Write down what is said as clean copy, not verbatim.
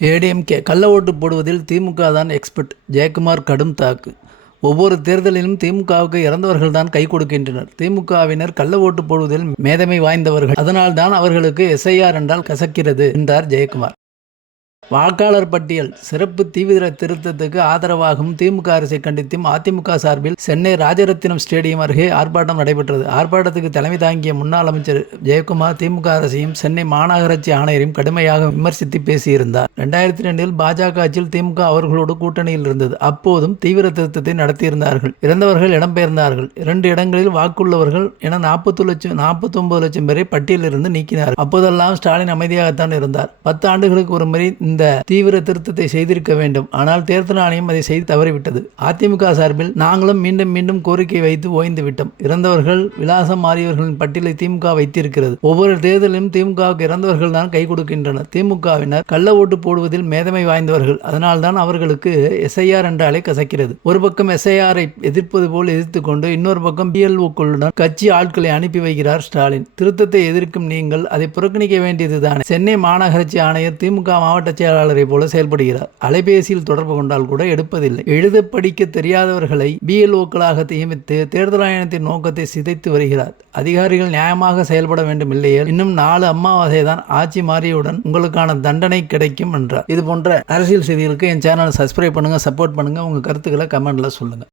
ஏடிஎம்கே கள்ள ஓட்டு போடுவதில் திமுக தான் எக்ஸ்பர்ட். ஜெயக்குமார் கடும் தாக்கு. ஒவ்வொரு தேர்தலிலும் திமுகவுக்கு இறந்தவர்கள் தான் கை கொடுக்கின்றனர். திமுகவினர் கள்ள ஓட்டு போடுவதில் மேதமை வாய்ந்தவர்கள். அதனால் தான் அவர்களுக்கு எஸ்ஐஆர் என்றால் கசக்கிறது என்றார் ஜெயக்குமார். வாக்காளர் பட்டியல் சிறப்பு தீவிர திருத்தத்துக்கு ஆதரவாகவும் திமுக அரசை கண்டித்தும் அதிமுக சார்பில் சென்னை ராஜரத்தினம் ஸ்டேடியம் அருகே ஆர்ப்பாட்டம் நடைபெற்றது. ஆர்ப்பாட்டத்துக்கு தலைமை தாங்கிய முன்னாள் அமைச்சர் ஜெயக்குமார் திமுக அரசையும் சென்னை மாநகராட்சி ஆணையரையும் கடுமையாக விமர்சித்து பேசியிருந்தார். 2002 பாஜக ஆட்சியில் திமுக அவர்களோடு கூட்டணியில் இருந்தது. அப்போதும் தீவிர திருத்தத்தை நடத்தியிருந்தார்கள். இறந்தவர்கள் இடம்பெயர்ந்தார்கள். 2 இடங்களில் வாக்குள்ளவர்கள் என 49 லட்சம் பேரை பட்டியலிருந்து நீக்கினார். அப்போதெல்லாம் ஸ்டாலின் அமைதியாகத்தான் இருந்தார். 10 ஆண்டுகளுக்கு ஒரு முறை இந்த தீவிர திருத்தத்தை செய்திருக்க வேண்டும். ஆனால் தேர்தல் ஆணையம் அதை செய்து தவறிவிட்டது. அதிமுக சார்பில் நாங்களும் மீண்டும் மீண்டும் கோரிக்கை வைத்து ஓய்ந்து விட்டோம். இறந்தவர்கள் விலாசம் மாறியவர்களின் பட்டியலை திமுக வைத்திருக்கிறது. ஒவ்வொரு தேர்தலிலும் திமுகவுக்கு இறந்தவர்கள் தான் கை கொடுக்கின்றனர். திமுகவினர் கள்ள ஓட்டு போடுவதில் மேதமை வாய்ந்தவர்கள். அதனால்தான் அவர்களுக்கு எஸ்ஐஆர் என்றாலே கசக்கிறது. ஒரு பக்கம் எஸ்ஐஆரை எதிர்ப்பது போல் எதிர்த்துக் கொண்டு இன்னொரு பக்கம் பிஎல்ஓக்களுடன் கட்சி ஆட்களை அனுப்பி வைக்கிறார் ஸ்டாலின். திருத்தத்தை எதிர்க்கும் நீங்கள் அதை புறக்கணிக்க வேண்டியதுதான். சென்னை மாநகராட்சி ஆணையர் திமுக மாவட்ட செயலாளரை போல செயல்படுகிறார். அலைபேசியில் தொடர்பு கொண்டால் கூட எடுப்பதில்லை. எழுத படிக்க தெரியாதவர்களை பிஎல்ஓக்களாக நியமித்து தேர்தல் ஆணையத்தின் நோக்கத்தை சிதைத்து வருகிறார். அதிகாரிகள் நியாயமாக செயல்பட வேண்டும். இல்லையே இன்னும் 4 அமாவாசை தான். ஆட்சி மாறியவுடன் உங்களுக்கான தண்டனை கிடைக்கும் என்றார். இது போன்ற அரசியல் செய்திகளுக்கு என் சேனலை சப்ஸ்கிரைப் பண்ணுங்க, சப்போர்ட் பண்ணுங்க. உங்க கருத்துக்களை கமெண்ட்ல சொல்லுங்க.